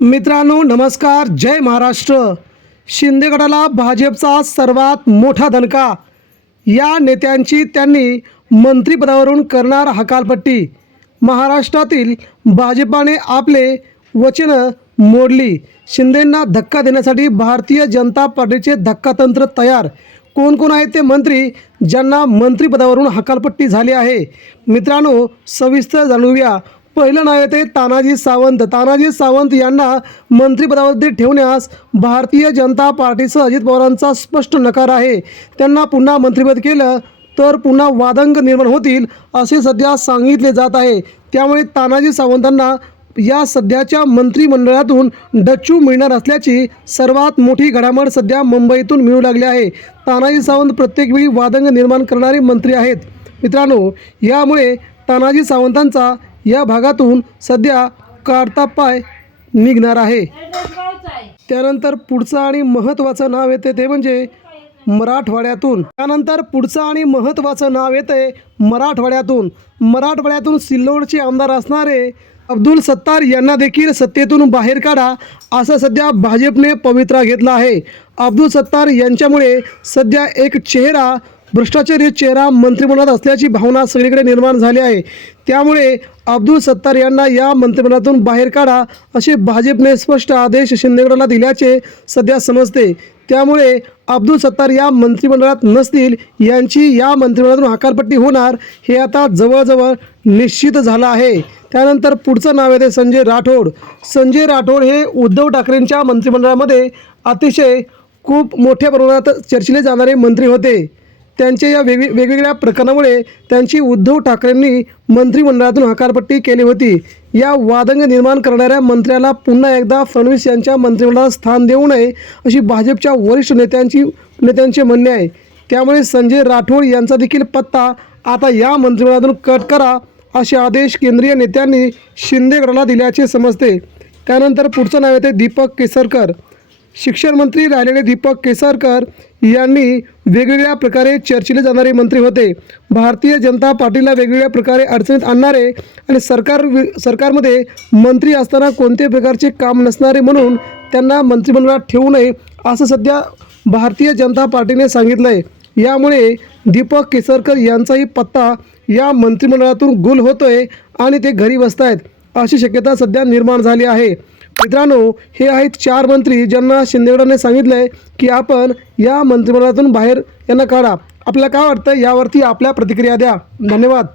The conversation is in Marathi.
मित्रांनो नमस्कार. जय महाराष्ट्र. शिंदेगडाला भाजपचा सर्वात मोठा दणका या नेत्यांची त्यांनी मंत्रिपदावरून करणार हकालपट्टी. महाराष्ट्रातील भाजपाने आपले वचनं मोडली. शिंदेंना धक्का देण्यासाठी भारतीय जनता पार्टीचे धक्कातंत्र तयार. कोण कोण आहेत ते मंत्री ज्यांना मंत्रिपदावरून हकालपट्टी झाली आहे? मित्रांनो सविस्तर जाणूया पहिलं नाव येते तानाजी सावंत. तानाजी सावंत यांना मंत्रिपदावरती ठेवण्यास भारतीय जनता पार्टीसह अजित पवारांचा स्पष्ट नकार आहे. त्यांना पुन्हा मंत्रिपद केलं तर पुन्हा वादंग निर्माण होतील असे सध्या सांगितले जात आहे. त्यामुळे तानाजी सावंतांना या सध्याच्या मंत्रिमंडळातून डच्चू मिळणार असल्याची सर्वात मोठी घडामोड सध्या मुंबईतून मिळू लागली आहे. तानाजी सावंत प्रत्येक वेळी वादंग निर्माण करणारे मंत्री आहेत. मित्रांनो यामुळे तानाजी सावंतांचा या भागातून सध्या काढता पाय निघणार आहे. त्यानंतर पुढचं आणि महत्त्वाचं नाव येते ते म्हणजे मराठवाड्यातून. त्यानंतर पुढचं आणि महत्त्वाचं नाव येते मराठवाड्यातून. मराठवाड्यातून सिल्लोडचे आमदार असणारे अब्दुल सत्तार यांना देखील सत्तेतून बाहेर काढा असं सध्या भाजपने पवित्रा घेतला आहे. अब्दुल सत्तार यांच्यामुळे सध्या एक चेहरा भ्रष्टाचारी चेहरा मंत्रिमंडळात असल्याची भावना सगळीकडे निर्माण झाली आहे. त्यामुळे अब्दुल सत्तार यांना या मंत्रिमंडळातून बाहेर काढा असे भाजपने स्पष्ट आदेश शिंदेगडाला दिल्याचे सध्या समजते. त्यामुळे अब्दुल सत्तार या मंत्रिमंडळात नसतील यांची या मंत्रिमंडळातून हाकारपट्टी होणार हे आता जवळजवळ निश्चित झालं आहे. त्यानंतर पुढचं नाव आहे ते संजय राठोड. संजय राठोड हे उद्धव ठाकरेंच्या मंत्रिमंडळामध्ये अतिशय खूप मोठ्या प्रमाणात चर्चिले जाणारे मंत्री होते. त्यांच्या या वेग वेगवेगळ्या प्रकरणामुळे त्यांची उद्धव ठाकरेंनी मंत्रिमंडळातून हकारपट्टी केली होती. या वादंग निर्माण करणाऱ्या मंत्र्याला पुन्हा एकदा फडणवीस यांच्या मंत्रिमंडळात स्थान देऊ नये अशी भाजपच्या वरिष्ठ नेत्यांची नेत्यांचे म्हणणे आहे. त्यामुळे संजय राठोड यांचा देखील पत्ता आता या मंत्रिमंडळातून कट करा असे आदेश केंद्रीय नेत्यांनी शिंदे गटाला दिल्याचे समजते. त्यानंतर पुढचं नाव येते दीपक केसरकर. शिक्षण मंत्री राहिलेले दीपक केसरकर यांनी वेगवेगळ्या प्रकारे चर्चिले जाणारे मंत्री होते. भारतीय जनता पार्टीला वेगवेगळ्या प्रकारे अडचणीत आणणारे आणि सरकार वि- सरकारमध्ये मंत्री असताना कोणत्याही प्रकारचे काम नसणारे म्हणून त्यांना मंत्रिमंडळात ठेवू नये असं सध्या भारतीय जनता पार्टीने सांगितलं आहे यामुळे दीपक केसरकर यांचाही पत्ता या मंत्रिमंडळातून गुल होतोय आणि ते घरी बसत आहेत अशी शक्यता सध्या निर्माण झाली आहे. मित्रांनो हे आहेत चार मंत्री ज्यांना शिंदेगडाने सांगितलं आहे की आपण या मंत्रिमंडळातून बाहेर यांना काढा. आपल्याला काय वाटतं? यावरती आपल्या प्रतिक्रिया द्या. धन्यवाद.